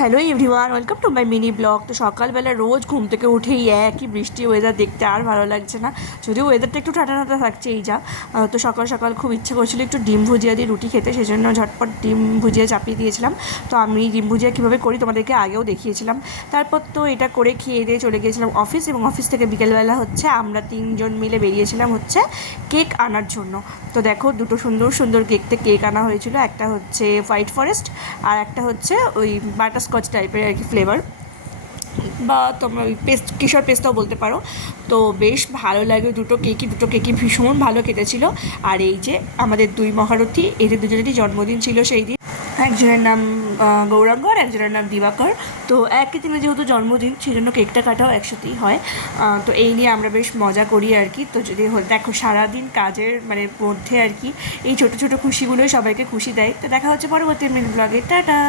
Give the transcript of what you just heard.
Hello everyone, welcome to my mini blog. তো সকালবেলা রোজ ঘুম থেকে উঠেই একই বৃষ্টি ওয়েদার দেখতে আর ভালো লাগছে না, যদিও ওয়েদারটা একটু ঠান্ডা ঠান্ডা থাকছে এই যা। তো সকাল সকাল খুব ইচ্ছা করছিল একটু ডিম ভুজিয়া দিয়ে রুটি খেতে, সেই জন্য ঝটপট ডিম ভুজিয়া চাপিয়ে দিয়েছিলাম। তো আমি ডিম ভুজিয়া কীভাবে করি তোমাদেরকে আগেও দেখিয়েছিলাম। তারপর তো এটা করে খেয়ে দিয়ে চলে গিয়েছিলাম অফিস, এবং অফিস থেকে বিকেলবেলা হচ্ছে আমরা তিনজন মিলে বেরিয়েছিলাম হচ্ছে কেক আনার জন্য। তো দেখো দুটো সুন্দর সুন্দর কেক আনা হয়েছিল, একটা হচ্ছে হোয়াইট ফরেস্ট আর একটা হচ্ছে ওই বাটারস্কচ টাইপের আর কি ফ্লেভার, বা তোমরা ওই কিশোর পেস্তাও বলতে পারো। তো বেশ ভালো লাগে দুটো কেকই ভীষণ ভালো খেতে ছিল। আর এই যে আমাদের দুই মহারথী, এদের দুজনেরই জন্মদিন ছিল সেই দিন। একজনের নাম গৌরাঙ্গ আর একজনের নাম দিবাকর। তো একই দিনে যেহেতু জন্মদিন, সেই জন্য কেকটা কাটাও একসাথেই হয়। তো এই নিয়ে আমরা বেশ মজা করি আর কি। তো যদি দেখো সারাদিন কাজের মধ্যে আর কি এই ছোটো ছোটো খুশিগুলোই সবাইকে খুশি দেয়। তো দেখা হচ্ছে পরবর্তী মিনি ব্লগে, টাটা।